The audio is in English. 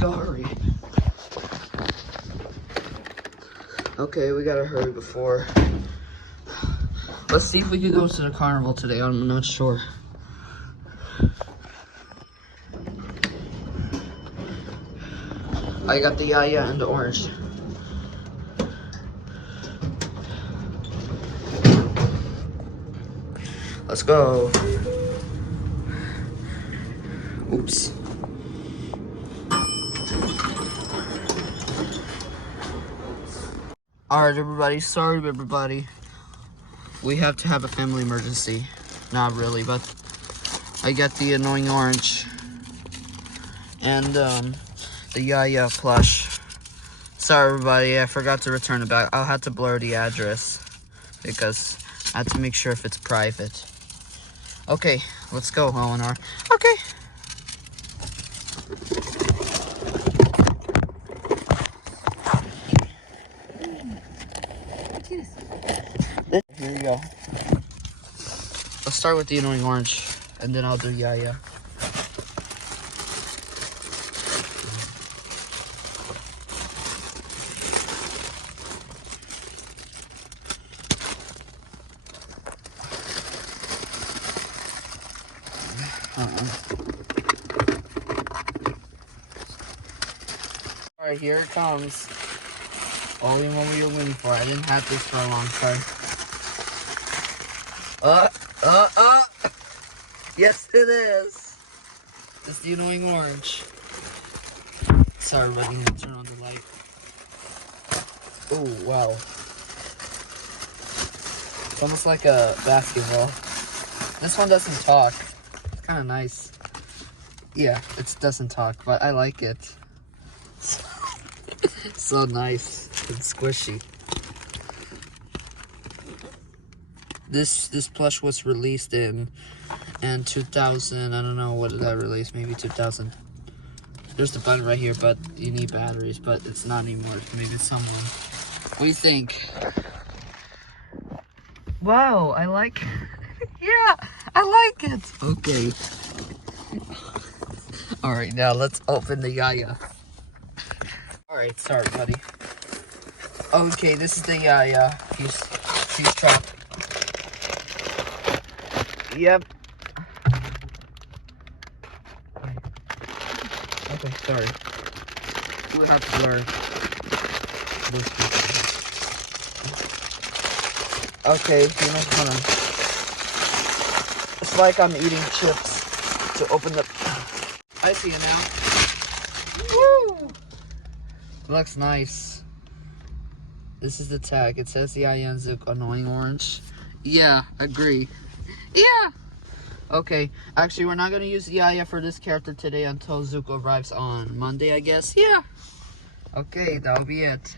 go, hurry. Okay, we gotta hurry before. Let's see if we can go to the carnival today. I'm not sure. I got the Yaya and the orange. Let's go. Oops. Alright, everybody. Sorry, everybody. We have to have a family emergency. Not really, but I got the annoying orange. And, the Yaya plush. Sorry, everybody. I forgot to return it back. I'll have to blur the address because I have to make sure if it's private. Okay, let's go, Elinor. Okay. Here you go. Let's start with the annoying orange, and then I'll do Yaya. Alright, here it comes. Only one we were waiting for. I didn't have this for a long time. Yes, it is. It's the annoying orange. Sorry, but I need to turn on the light. Oh, wow. It's almost like a basketball. This one doesn't talk. It's kind of nice. Yeah, it doesn't talk, but I like it. So nice and squishy. This plush was released in 2000. I don't know, what did I release? Maybe 2000. There's the button right here, but you need batteries, but it's not anymore. Maybe it's someone. What do you think? Wow, I like yeah, I like it. Okay. Alright, now let's open the Yaya. Alright, sorry, buddy. Okay, this is the Yaya. He's trapped. Yep. Okay, sorry. We'll have to blur this picture. Okay, you know, hold on. It's like I'm eating chips to open the... I see it now. Woo! Looks nice. This is the tag. It says the Yaya and Zouk annoying orange. Yeah, agree. Yeah. Okay. Actually, we're not gonna use Yaya for this character today until Zouk arrives on Monday, I guess. Yeah. Okay, that'll be it.